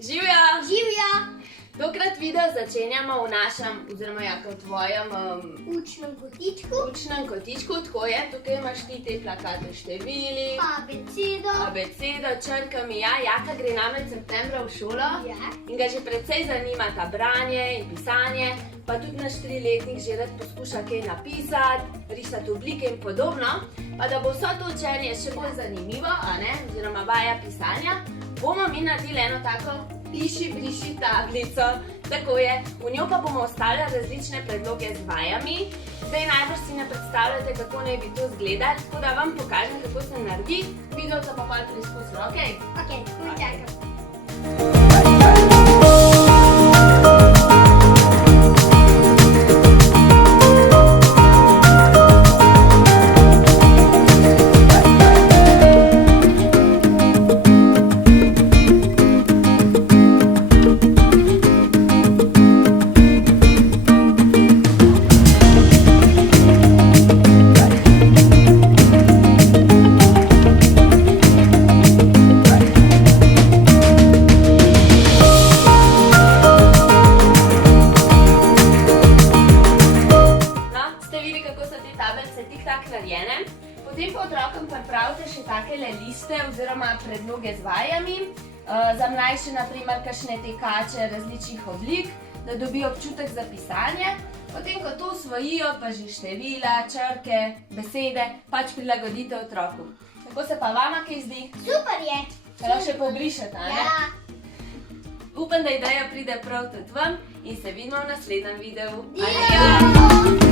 Živjo! Živjo! Tokrat video začenjamo v našem, oziroma v tvojem Učnem kotičku. učnem kotičku. Tako je, tukaj imaš ti te plakate števili, abecedo, črkami. Ja, Jaka gre namreč septembra v šolo in ga že precej zanimata branje in pisanje, pa tudi naš 3-letnik že rad poskuša kaj napisati, risati oblike in podobno. Pa da bo vso to učenje še bolj zanimivo, oziroma vaja pisanja, bomo mi naredili eno tako piši, briši tablico. Tako je, v njo pa bomo vstavljali različne predloge z vajami. Zdaj najbrž si ne predstavljate, kako naj bi to izgledalo, tako da vam pokažem, kako se naredi. Vidovca pa pa preizkusimo, okej? Okej, takoj čakam. Potem pa otrokom pripravite še takele liste oziroma predloge z vajami. Za mlajše, naprimer, kakšne tekače različnih oblik, da dobijo občutek za pisanje. Potem, ko to osvojijo, pa že števila, črke, besede, pač prilagodite otroku. Kako se pa vama kaj zdi? Super je! Lahko še pobrišete, ne? Ja! Upam, da ideja pride prav tudi vam in se vidimo v naslednjem videu. Adijo!